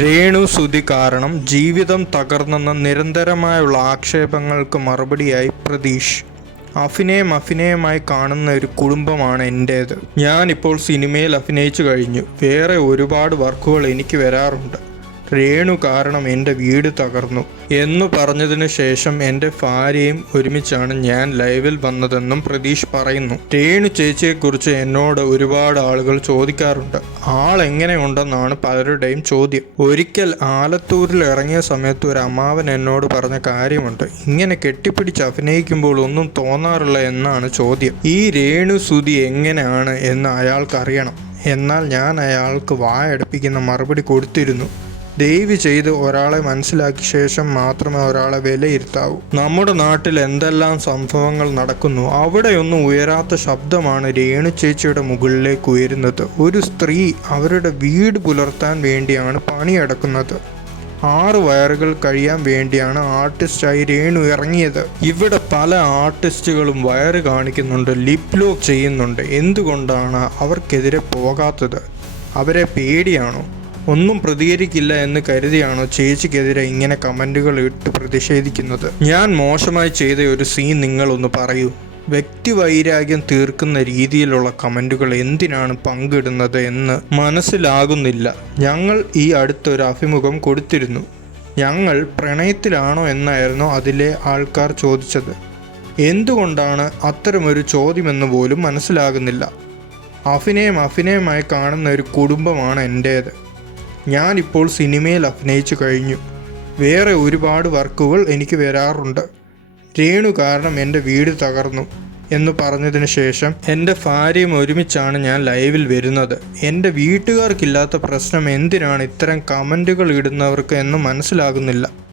രേണു സുധി കാരണം ജീവിതം തകർന്നെന്ന നിരന്തരമായുള്ള ആക്ഷേപങ്ങൾക്ക് മറുപടിയായി പ്രതീഷ്. അഭിനയമായി കാണുന്ന ഒരു കുടുംബമാണ് എൻ്റേത്. ഞാനിപ്പോൾ സിനിമയിൽ അഭിനയിച്ചു കഴിഞ്ഞു. വേറെ ഒരുപാട് വർക്കുകൾ എനിക്ക് വരാറുണ്ട്. രേണു കാരണം എൻ്റെ വീട് തകർന്നു എന്നു പറഞ്ഞതിന് ശേഷം എൻ്റെ ഭാര്യയും ഒരുമിച്ചാണ് ഞാൻ ലൈവിൽ വന്നതെന്നും പ്രതീഷ് പറയുന്നു. രേണു ചേച്ചിയെക്കുറിച്ച് എന്നോട് ഒരുപാട് ആളുകൾ ചോദിക്കാറുണ്ട്. ആളെങ്ങനെയുണ്ടെന്നാണ് പലരുടെയും ചോദ്യം. ഒരിക്കൽ ആലത്തൂരിൽ ഇറങ്ങിയ സമയത്ത് ഒരു അമ്മാവൻ എന്നോട് പറഞ്ഞ കാര്യമുണ്ട്. ഇങ്ങനെ കെട്ടിപ്പിടിച്ച് അഭിനയിക്കുമ്പോൾ ഒന്നും തോന്നാറില്ല എന്നാണ് ചോദ്യം. ഈ രേണു സുധി എങ്ങനെയാണ് എന്ന് അയാൾക്കറിയണം. എന്നാൽ ഞാൻ അയാൾക്ക് വായടപ്പിക്കുന്ന മറുപടി കൊടുത്തിരുന്നു. ദയവ് ചെയ്ത് ഒരാളെ മനസ്സിലാക്കിയ ശേഷം മാത്രമേ ഒരാളെ വിലയിരുത്താവൂ. നമ്മുടെ നാട്ടിൽ എന്തെല്ലാം സംഭവങ്ങൾ നടക്കുന്നു. അവിടെയൊന്നും ഉയരാത്ത ശബ്ദമാണ് രേണു ചേച്ചിയുടെ മുകളിലേക്ക് ഉയരുന്നത്. ഒരു സ്ത്രീ അവരുടെ വീട് പുലർത്താൻ വേണ്ടിയാണ് പണിയെടുക്കുന്നത്. 6 വയറുകൾ കഴിയാൻ വേണ്ടിയാണ് ആർട്ടിസ്റ്റായി രേണു ഇറങ്ങിയത്. ഇവിടെ പല ആർട്ടിസ്റ്റുകളും വയറ് കാണിക്കുന്നുണ്ട്, ലിപ് ലോക്ക് ചെയ്യുന്നുണ്ട്. എന്തുകൊണ്ടാണ് അവർക്കെതിരെ പോകാത്തത്? അവരെ പേടിയാണോ? ഒന്നും പ്രതികരിക്കില്ല എന്ന് കരുതിയാണോ ചേച്ചിക്കെതിരെ ഇങ്ങനെ കമൻറ്റുകൾ ഇട്ട് പ്രതിഷേധിക്കുന്നത്? ഞാൻ മോശമായി ചെയ്ത ഒരു സീൻ നിങ്ങളൊന്ന് പറയൂ. വ്യക്തിവൈരാഗ്യം തീർക്കുന്ന രീതിയിലുള്ള കമൻറ്റുകൾ എന്തിനാണ് പങ്കിടുന്നത് എന്ന് മനസ്സിലാകുന്നില്ല. ഞങ്ങൾ ഈ അടുത്തൊരു അഭിമുഖം കൊടുത്തിരുന്നു. ഞങ്ങൾ പ്രണയത്തിലാണോ എന്നായിരുന്നു അതിലെ ആൾക്കാർ ചോദിച്ചത്. എന്തുകൊണ്ടാണ് അത്തരമൊരു ചോദ്യമെന്ന് പോലും മനസ്സിലാകുന്നില്ല. അഭിനയമായി കാണുന്ന ഒരു കുടുംബമാണ് എൻ്റേത്. ഞാനിപ്പോൾ സിനിമയിൽ അഭിനയിച്ചു കഴിഞ്ഞു. വേറെ ഒരുപാട് വർക്കുകൾ എനിക്ക് വരാറുണ്ട്. രേണു കാരണം എൻ്റെ വീട് തകർന്നു എന്ന് പറഞ്ഞതിന് ശേഷം എൻ്റെ ഭാര്യയും ഒരുമിച്ചാണ് ഞാൻ ലൈവിൽ വരുന്നത്. എൻ്റെ വീട്ടുകാർക്കില്ലാത്ത പ്രശ്നം എന്തിനാണ് ഇത്തരം കമൻറ്റുകൾ ഇടുന്നവർക്ക് എന്ന് മനസ്സിലാകുന്നില്ല.